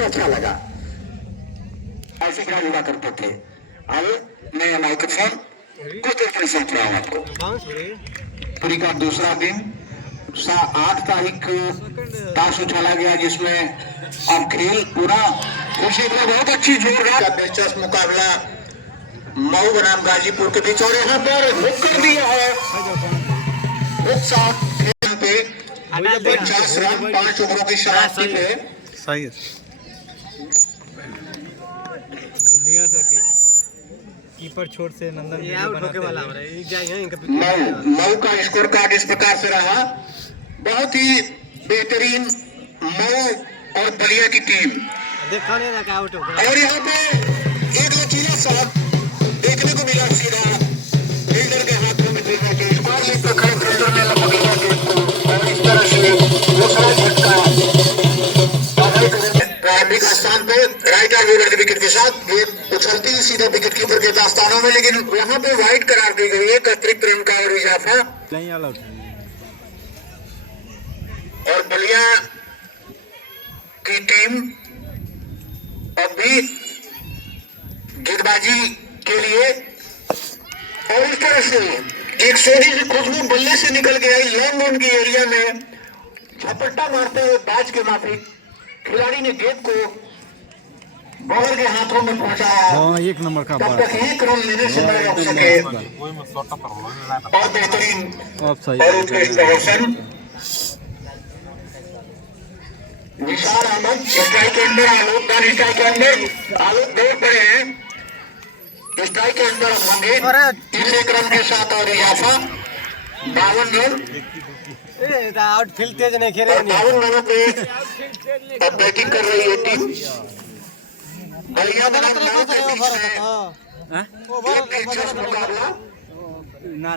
मुझे अच्छा लगा, ऐसे खिलाड़ी हुआ करते थे। आगे मैं माइक्रोफोन कुछ देर के लिए सोच रहा हूँ आपको। पूरी का दूसरा दिन 8 तारीख ताश उछाला गया, जिसमें अब खेल पूरा खुशी में बहुत अच्छी जोरदार दिलचस्प मुकाबला मऊ बनाम गाजीपुर के बीच, और यहाँ पर बुक कर दिया है उत्साह पे 50 रन 5 ओवरों की समाप्ति पे। सही है। कीपर छोड़ से नंदन वाला मऊ का स्कोर कार्ड इस प्रकार से रहा। बहुत ही बेहतरीन मऊ और बलिया की टीम, और यहाँ पे एक लचीला शॉट देखने को मिला सीधा फील्डर के हाथों में देने के स्क्वायर लेग पर खड़े फील्डर ने लपका गेंद को, और इस तरह से दूसरा झटका प्रारंभिक स्थान पे राइट आर्म ओवर के विकेट के साथ गेंद उछलती ही सीधा विकेट कीपर के दास्तानों में, लेकिन यहाँ पे वाइड करार दी गई है। अतिरिक्त रन का और इजाफा, और बलिया की टीम अब भी गेंदबाजी के लिए, और इस तरह से एक सोनी से खुशबू बल्ले से निकल के आई लॉन्ग ऑन की एरिया में, झपट्टा मारते हुए बैच के माफिक खिलाड़ी ने गेंद को बॉलर के हाथों में पहुंचाया। हाँ, एक नंबर का तब तक 1 रन लेने से न रोक सके, और बेहतरीन और उत्कृष्ट प्रदर्शन निशार अहमद स्ट्राइक के अंदर, आलोक का स्ट्राइक के अंदर, आलोक दौड़ पड़े हैं स्ट्राइक के अंदर होंगे 1 रन के साथ, और इजाफा 52 रन। आउटफील्ड तेज नहीं खेले, 52 रनों पे अब बैटिंग कर रही है टीम बलिया बनाम मऊ के बीच में। दिलचस्प मुकाबला, ना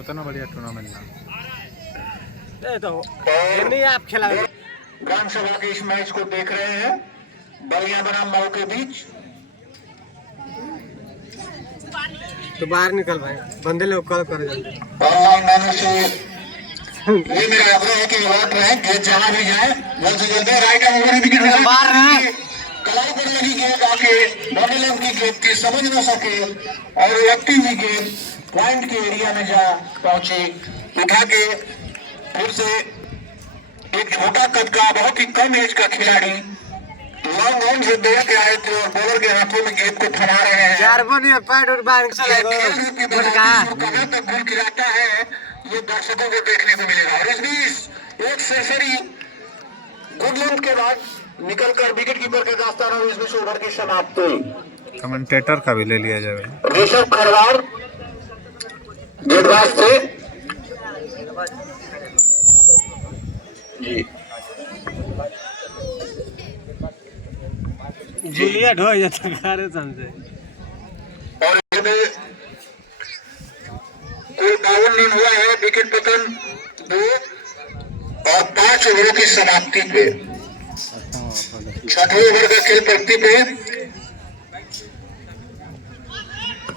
उतना बढ़िया टूर्नामेंट ना नहीं आप खिला ग्राम सभा के इस मैच को देख रहे हैं बलिया बनाम मऊ के बीच। तो बाहर निकल भाई, बंदे लोग कॉल कर जल्दी। ऑनलाइन मैंने से ये मेरा आग्रह है कि लौट रहे गेंद जहां भी जाए जल्द से जल्द राइट आर्म ओवर विकेट बाहर रहे, कलाई पर लगी गेंद आके बॉडी लंब की गेंद थी, समझ न सके, और लगती हुई गेंद पॉइंट के एरिया में जा पहुंची। उठा के फिर से एक छोटा कद का बहुत ही कम एज का खिलाड़ी लॉन्ग ऑन से दौड़ के आए थे, और बॉलर के हाथों में गेंद को थमा रहे हैं। चार बने पैड और बाहर कहां तक गोल खिलाता है ये दर्शकों को देखने को मिलेगा। और इस बीच एक सेंचुरी गुड लेंथ के बाद निकलकर विकेट कीपर के दास्तानों में इस बीच ओवर की समाप्ति। कमेंटेटर का भी ले लिया जाए। ऋषभ खरवार गेंदबाज थे जी। जूलियट हो जाता है समझे, और इसमें कुल 52 रन हुआ है, विकेट पतन 2 और 5 ओवरों की समाप्ति पे 6वें ओवर का खेल प्रगति पे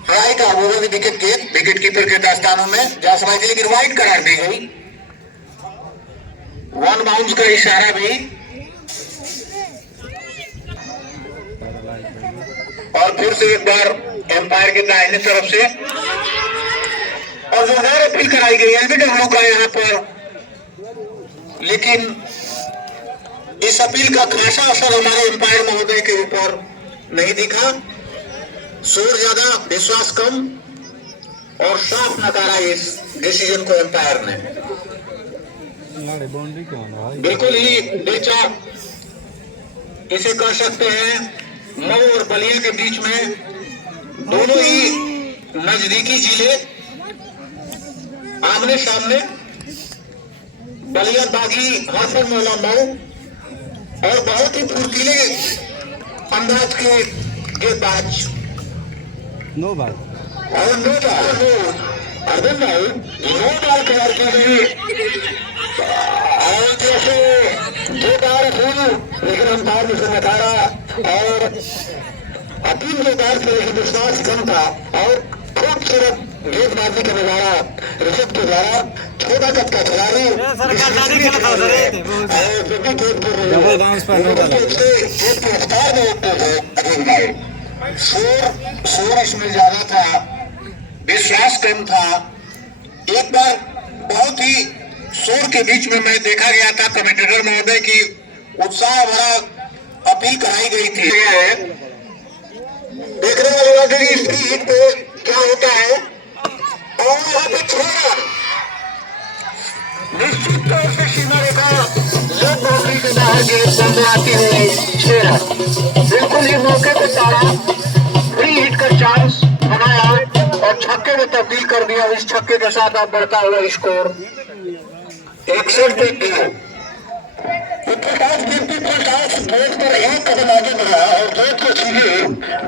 राइट आर्म ओवर विकेट गेंद विकेट कीपर के दास्तानों में जा समाई थी, लेकिन वाइड करार दी गई। 1 बाउंस का इशारा भी, और फिर से एक बार एम्पायर के दाहिने तरफ से और जोरदार अपील कराई गई एलबीडब्ल्यू का यहाँ पर, लेकिन इस अपील का खासा असर हमारे एम्पायर महोदय के ऊपर नहीं दिखा। शोर ज्यादा, विश्वास कम, और साफ नकारा इस डिसीजन को एम्पायर ने। बिल्कुल ही बेचा इसे कर सकते हैं। मऊ और बलिया के बीच में दोनों ही नजदीकी जिले आमने सामने, बलिया बागी हासिल मौला मऊ, और बहुत ही फुर्तीले अंदाज के गेंदबाज नो बाल और नो बॉल कवर की गई, और जैसे 2 बार हुई, लेकिन अंपायर ने उसे नकारा, और अपील के बार से विश्वास कम था, और खूबसूरत गेंदबाजी का नजारा ऋषभ के द्वारा छोटा कद का खिलाड़ी डबल बाउंस पर नो बॉल। शोर इसमें ज्यादा था, विश्वास कम था। एक बार बहुत ही शोर के बीच में मैं देखा गया था कमेंटेटर महोदय की उत्साह भरा अपील कराई गई थी। देखने वाले बात है इस हिट पे क्या होता है। और यहाँ पे छोड़ा निश्चित तौर से सीमा रेखा लेग बाउंड्री के बाहर गेंद सामने आती हुई 6 रन। बिल्कुल ही मौके पर तारा फ्री हिट का चांस बनाया और छक्के में तब्दील कर दिया। इस छक्के के साथ अब बढ़ता हुआ स्कोर 61-2। गेंद पर एक कदम आगे बढ़ा और गेंद को सीधे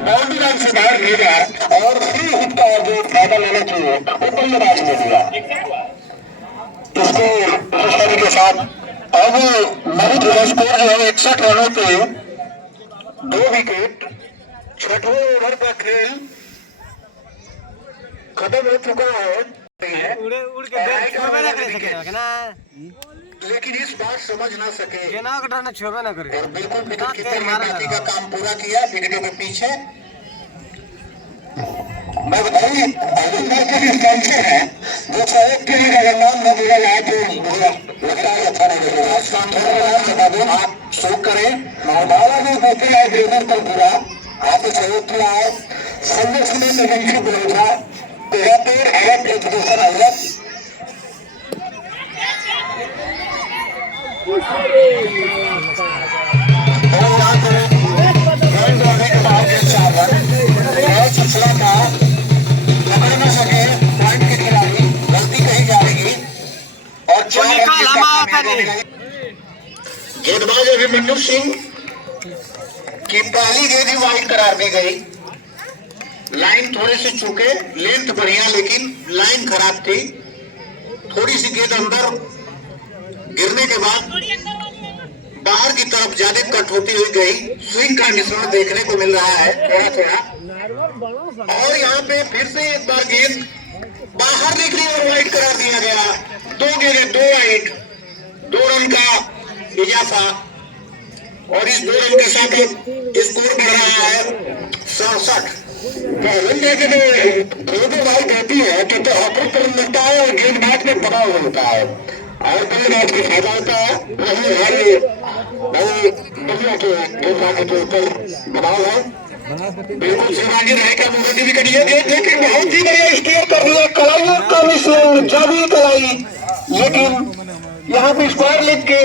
बाउंड्री लाइन से बाहर भेजा और फ्री हिट का जो फायदा लेना चाहिए वो बल्लेबाज ने दिया। इसको रफ्तारी के साथ अब बहुत बड़ा स्कोर जो है 61 रनों पे 2 विकेट। 6वें ओवर का खेल खत्म हो चुका है। उड़ के छोबे ना करे सके ना, लेकिन इस बात समझ ना सके केना कटना छोबे ना करे और बिल्कुल विकेट कीपर ने बाकी का काम पूरा किया विकेटों के पीछे। मैं बताऊँ के भी स्पॉन्सर है जो एक के लिए अगर नाम न बोला जाए तो लगता है अच्छा नहीं लगेगा। आप शो करें नौबाला जो देते हैं ब्रेनर पर पूरा आपको सहयोग किया है। संदेश में निगंशी बोला 73 भारत एजुकेशन आयोजक गेंदबाज अभिमन्यु सिंह की पहली गेंद ही वाइड करार दी गई। लाइन थोड़े से चूके, लेंथ बढ़िया लेकिन लाइन खराब थी। थोड़ी सी गेंद अंदर गिरने के बाद बाहर की तरफ ज्यादा कट होती हुई गई। स्विंग का मिश्रण देखने को मिल रहा है थोड़ा थोड़ा। और यहाँ पे फिर से एक बार गेंद बाहर निकली और वाइड करार दिया गया। 2 गेंदें 2 वाइड, 2 रन का इजाफा और इस 2 रन के साथ स्कोर बढ़ रहा है 67। वाइड होती है तो हॉकर पर मिलता है और गेंदबाज में दबाव होता है और बल्लेबाज को फायदा होता है। वही हर बढ़िया के गेंदबाज के ऊपर दबाव है। बिल्कुल शिवाजी रहे का मुंबई विकेट ये गेंद लेकिन बहुत ही बढ़िया स्टीयर कर दिया। कलाई का मिश्रण जावी कलाई, लेकिन यहाँ पे स्क्वायर लेग के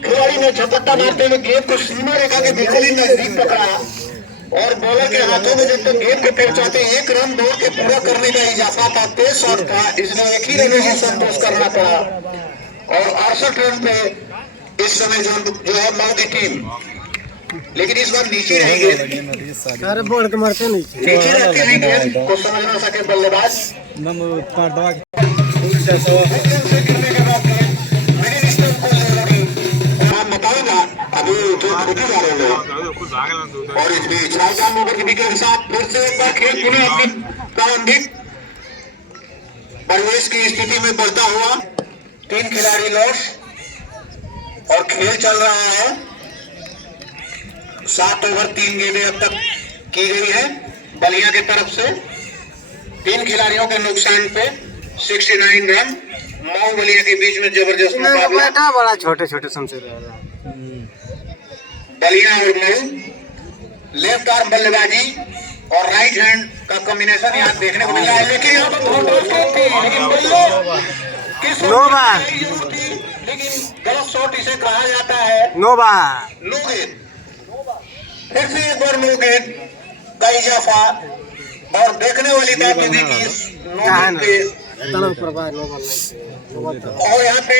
खिलाड़ी ने झपट्टा मारते हुए गेंद को सीमा रेखा के बिल्कुल ही नजदीक पकड़ा और बॉलर के हाथों में जब तक गेंद को पहुंचाते 1 रन दौड़ के पूरा करने का इजाफा था। तेज शॉट था, इसलिए 1 ही रन से संतोष करना पड़ा और 68 रन पे इस समय जो है मऊ की टीम, लेकिन इस बार नीचे रही गेंद। सारे बोर्ड के मारते नीचे रहती हुई गेंद को समझ ना सके बल्लेबाज। बताऊंगा अभी जो जा रहे हैं और इस बीच राजस्थान ओवर की विकेट के साथ फिर से एक बार खेल पुनः अपनी प्रारंभिक परिवेश की स्थिति में बढ़ता हुआ। 3 खिलाड़ी लॉस और खेल चल रहा है। 7 ओवर 3 गेंदें अब तक की गई है बलिया की तरफ से। 3 खिलाड़ियों के नुकसान पे 69 रन। मऊ बलिया के बीच में जबरदस्त मुकाबला। बड़ा छोटे छोटे शमशेर बलिया और मऊ लेफ्ट आर्म बल्लेबाजी और राइट हैंड का कॉम्बिनेशन यहाँ देखने को मिल रहा है। लेकिन यहाँ पर लेकिन गलत शॉट इसे कहा जाता है। नो गेंद, फिर से एक बार नो गेंद का इजाफा और देखने वाली बात यह थी कि इस नो गेंद पे और यहाँ पे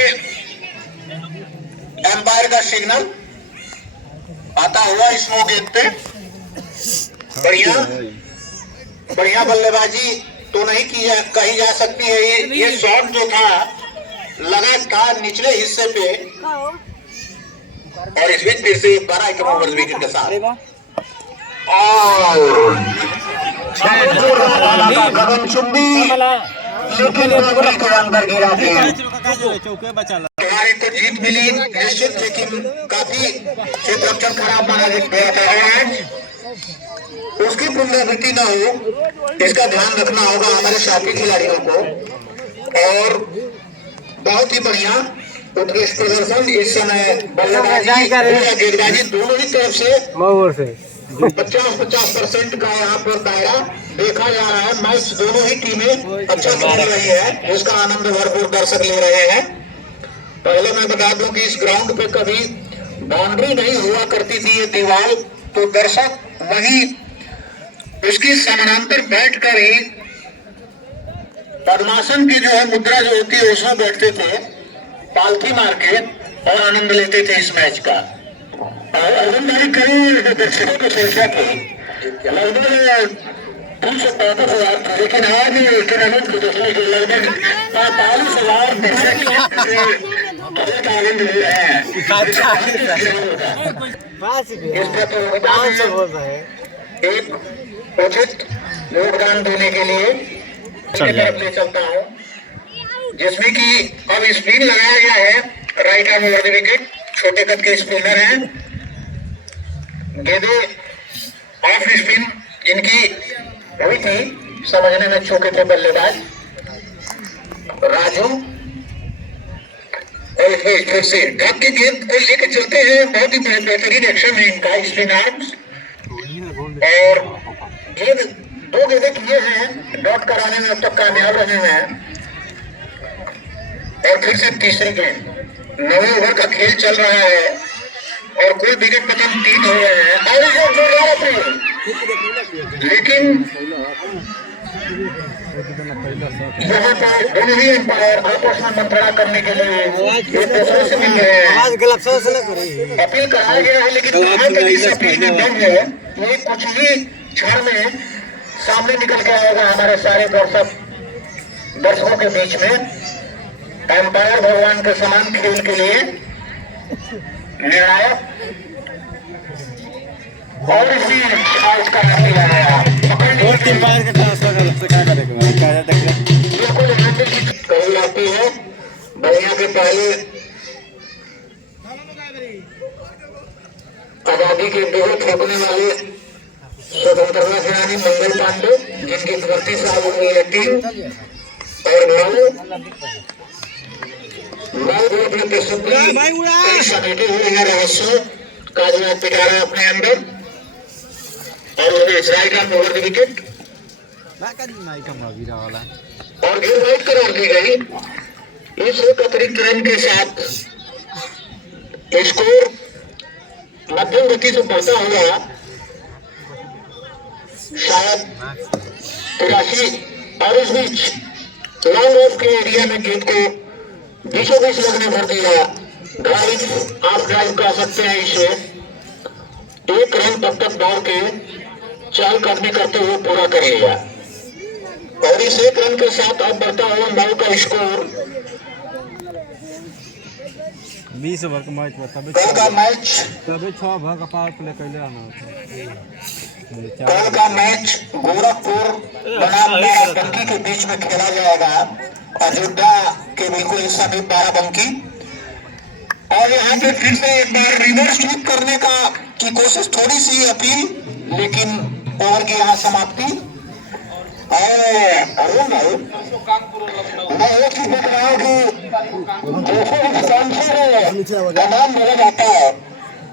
एम्पायर का सिग्नल आता हुआ इस नो गेंद पे। बढ़िया बल्लेबाजी तो नहीं कही जा सकती है। ये शॉट जो था लगातार निचले हिस्से पे और इस बीच फिर से 12 आइटम ओवर विकेट के साथ और गगनचुंबी लेकिन बाउंड्री के अंदर गिरा दिया। चौके बचा हमारे को जीत मिली निश्चित, लेकिन काफी क्षेत्ररक्षण खराब माना गया था। उसकी पुनरावृत्ति न हो, इसका ध्यान रखना होगा हमारे साथी खिलाड़ियों को। और बहुत ही बढ़िया उत्कृष्ट प्रदर्शन इस समय बल्लेबाजी या गेंदबाजी दोनों ही तरफ से 50-50% का यहाँ पर दायरा देखा जा रहा है। मैच दोनों ही टीमें अच्छा खेल रही है, उसका आनंद भरपूर दर्शक ले रहे हैं। पहले मैं बता दूं कि इस ग्राउंड पे कभी बाउंड्री नहीं हुआ करती थी, ये दीवार, तो दर्शक वही उसकी समानांतर बैठकर ही पद्मासन की जो है मुद्रा जो होती है उसमें बैठते थे, पालथी मार के, और आनंद लेते थे इस मैच का। और आनंददायी कई दर्शकों की संख्या थी, लगभग 335,000 थे, लेकिन आज टूर्नामेंट को देखने के लगभग 45,000 दर्शक आनंद ले रहे हैं। इस प्रतियोगिता में एक उचित योगदान देने के लिए मैं चलता हूँ, जिसमें कि अब स्पिन लगाया गया है। Right arm over the wicket, छोटे कद के स्पिनर हैं। गेंदे ऑफ स्पिन जिनकी हुई थी, समझने में चौके थे बल्लेबाज राजू। और फिर से ढक के गेंद को लेकर चलते हैं, बहुत ही बेहतरीन एक्शन है इनका स्पिन आर्म्स। और गेंद 2 गेंदें किए हैं, डॉट कराने में अब तक कामयाब रहे हैं। और फिर से तीसरी गेंद, 9 ओवर का खेल चल रहा है और कुल विकेट पतन 3 हो गए हैं। लेकिन यहाँ पर दोनों ही एम्पायर आपस में मंत्रणा करने के लिए एक दूसरे से मिल रहे हैं। अपील कराया गया है, लेकिन इस अपील में दम है, ये कुछ ही क्षण में सामने निकल के आएगा हमारे सारे दर्शकों के बीच में। एम्पायर भगवान के समान खेल के लिए निर्णायक और इसी आउट का नाम दिया गया। बिल्कुल कही जाती है बढ़िया के पहले आजादी के बेहद फेंकने वाले स्वतंत्रता सेनानी मंगल पांडे, जिनकी 31 साल हुई है टीम, और समेटे हुए हैं रहस्य का जो पिटा रहा है अपने अंदर। और right arm over the wicket और गेंद वाइड करार दी गई। इस एक अतिरिक्त रन के साथ स्कोर मध्यम गति से बढ़ता हुआ शायद 83। और इस बीच लॉन्ग ऑफ के एरिया में गेंद को बीचों बीच लगने भर दिया। ड्राइव, ऑफ ड्राइव कह सकते हैं इसे। 1 रन तब तक दौड़ के चाल कदमी करते हुए पूरा कर लिया। और इस 1 रन के साथ अब बढ़ता हुआ 9 का स्कोर। 20 ओवर का मैच कल का मैच तभी 6 ओवर का पावर प्ले कैले कल का मैच गोरखपुर बनाम बाराबंकी के बीच में खेला जाएगा, अयोध्या के बिल्कुल इस समीप बाराबंकी। और यहाँ पे फिर से एक बार रिवर्स स्वीप करने की कोशिश, थोड़ी सी अपील, लेकिन ओवर की यहाँ समाप्ति। मैं एक चीज देख रहा हूँ कि जैसे भी स्पॉन्सर का नाम बोला जाता है,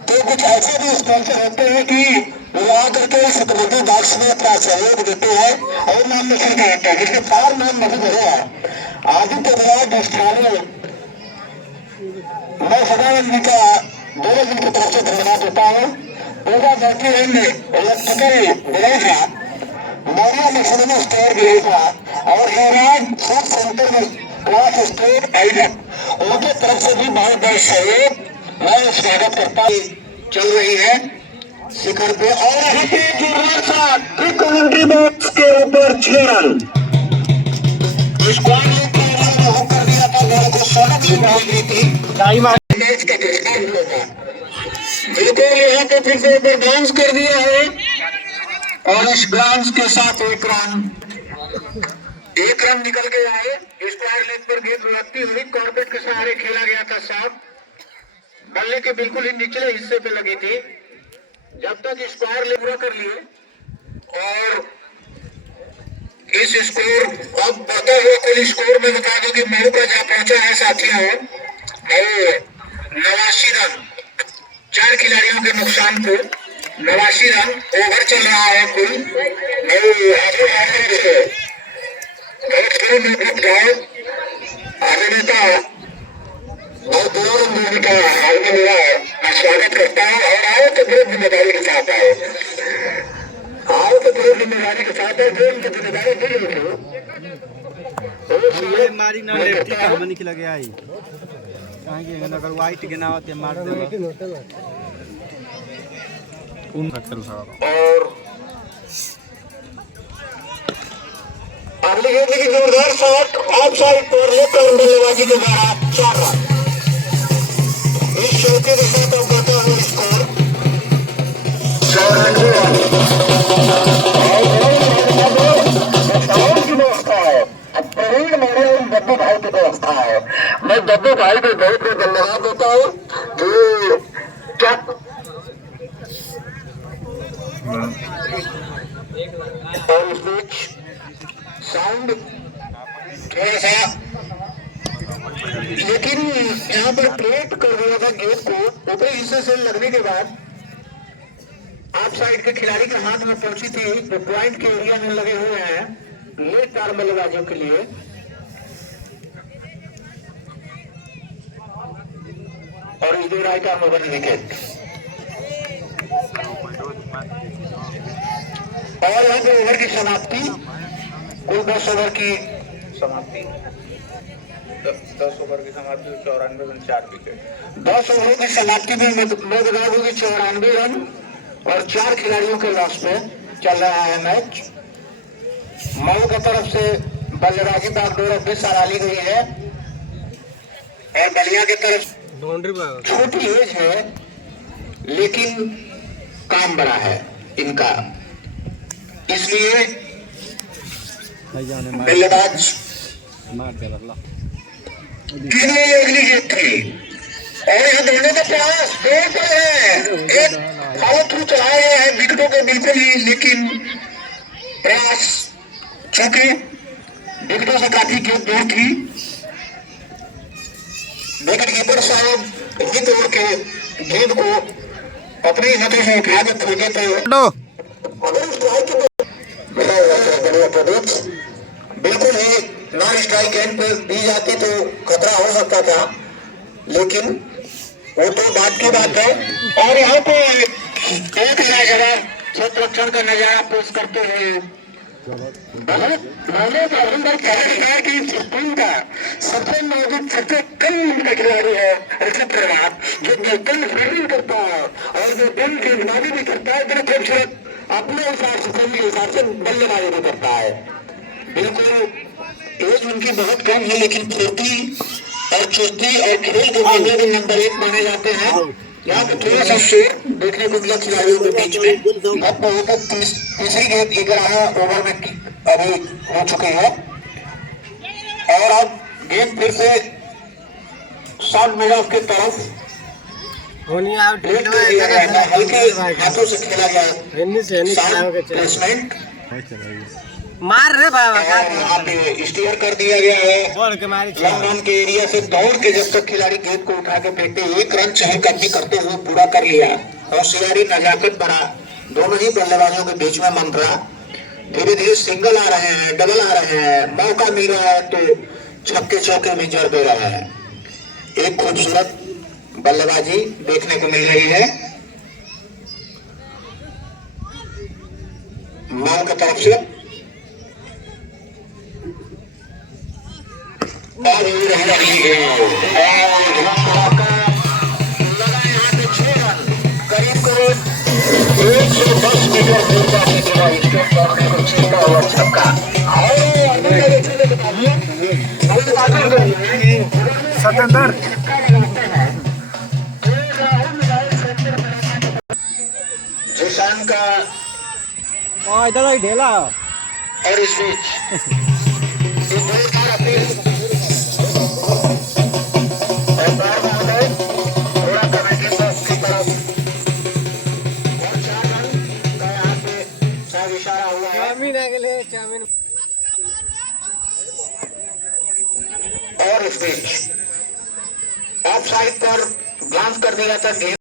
तो कुछ ऐसे भी स्पॉन्सर होते हैं कि वहाँ करके इस कबड्डी बॉक्स में अपना सहयोग देते हैं और नाम निकल के आते हैं, जिसके 4 नाम नहीं भरे हैं। आदित्य विराट स्थानीय, मैं सदानंद जी का दोनों दिन की तरफ से धन्यवाद देता हूँ। पूजा बैठी रहेंगे इलेक्ट्रिकल गिरेगा, मौर्या मशीनरी स्टोर गिरेगा और युवराज फूड सेंटर में क्लास स्टोर आइलैंड, उनके तरफ से भी बहुत बहुत सहयोग मैं स्वागत करता हूँ। चल रही है शिखर पे और यहाँ पे जोरदार सा कमेंट्री बॉक्स के ऊपर 6 रन स्क्वाड ने कर दिया था। मेरे को सोना भी मिली थी मैच के बिल्कुल यहाँ पे फिर से ऊपर डांस कर दिया है और इस डांस के साथ 1 रन एक रन निकल के आए, स्क्वायर लेग पर गेंद लगती हुई कॉर्बेट के सहारे खेला गया था साफ, बल्ले के बिल्कुल ही निचले हिस्से पे लगी थी। जब तक स्क्वायर लेग पूरा कर लिए और इस स्कोर अब बढ़ता हुआ कुल स्कोर में बता दो कि मौका जहाँ पहुंचा है साथियों, 89 रन। 4 खिलाड़ियों के नुकसान को 89 रन ओवर चल रहा है कुल। अभिनेता और दोनों का स्वागत करता है और आओ तो बहुत जिम्मेदारी के साथ आओ, आओ तो बहुत जिम्मेदारी के साथ है, जो उनकी जिम्मेदारी दी ये मारी ना लेफ्टी का बनी खिला गया आई कहां के अगर वाइट के ना होते मार दे कौन खटल था। और अगली गेंद की जोरदार शॉट ऑफ साइड पर लेकर बल्लेबाजी के द्वारा 4 रन। इस चौके के साथ अब बढ़ता हुआ स्कोर 4 रन की व्यवस्था है। अब प्रवीण मेरे और डब्बू भाई की व्यवस्था है। मैं डब्बू भाई को बहुत बहुत धन्यवाद देता हूँ जो क्या और इस बीच साउंड थोड़ा सा, लेकिन यहाँ पर प्लेट कर दिया था गेंद को ऊपरी हिस्से से लगने के बाद ऑफ साइड के खिलाड़ी के हाथ में पहुंची थी, जो पॉइंट के एरिया में लगे हुए हैं लेफ्ट आर्म बल्लेबाजों के लिए। और इधर राइट आर्म ओवर विकेट और यहाँ पे ओवर की समाप्ति, कुल 10 ओवर की समाप्ति, 10 ओवर की समाप्ति 94 रन 4 विकेट। 10 ओवरों की समाप्ति में मौजूदा होगी 94 रन और 4 खिलाड़ियों के लॉस पे चल रहा है मैच। मऊ की तरफ से बल्लेबाजी बागडोर अभी सराही गई है और बलिया की तरफ छोटी एज है लेकिन काम बड़ा है इनका, इसलिए बल्लेबाज अगली गेंद थी और यह दोनों के पास दो पर है, एक फॉलो थ्रू चलाया गया है विकेटों को बिल्कुल ही, लेकिन प्रयास चूंकि विकेटों से काफी गेंद दूर थी, विकेट कीपर साहब हिट ओवर के गेंद को अपने हाथों से उठा के फेंके थे। बिल्कुल ही नॉन स्ट्राइक एंड पर दी जाती तो खतरा हो सकता था, लेकिन वो तो बात की बात है। और यहाँ पे एक नजारा क्षेत्ररक्षण का नजारा पेश करते हुए सबसे मौजूद सबसे कम उनका खिलाड़ी है ऋषभ प्रभात, जो कल फील्डिंग करता है और जो दिन की गेंदबाजी भी करता है, इतना खूबसूरत अपने हिसाब से फॉर्म के हिसाब से बल्लेबाजी भी करता है। बिल्कुल एज उनकी बहुत कम है लेकिन फुर्ती और चुस्ती और खेल के मामले में नंबर 1 माने जाते हैं। यहाँ पे थोड़ा सा शेर देखने को मिला खिलाड़ियों के बीच में। अब तीसरी गेंद 11 ओवर में अभी हो चुकी है और अब गेंद फिर से साउथ मिडल की तरफ हल्के हाथों से खेला गया प्लेसमेंट मार रे बाबा यहाँ पे स्टीयर कर दिया गया है लंबन के एरिया से दौड़ के, जब तक खिलाड़ी गेंद को उठा के फेंकते 1 रन चहलकदमी करते हुए पूरा कर लिया। होशियारी नजाकत बना दोनों ही बल्लेबाजों के बीच में मंत्रा, धीरे धीरे सिंगल आ रहे हैं, डबल आ रहे हैं, मौका मिल रहा है तो छक्के चौके में जड़ दे रहा है। एक खूबसूरत बल्लेबाजी देखने को मिल रही है मऊ की तरफ से। और करीब करीब 110 मीटर दूर का छक्का। सतेंद्र जिशान का इधर ही ढेला और इस बीच एक जोरदार अपील और महोदय थोड़ा कमेटी बॉक्स की तरफ और 4 रन का यहाँ पे शायद इशारा हुआ है चाउमीन आ गए चाउमीन और इस बीच ऑफ साइड पर ग्लांस कर दिया था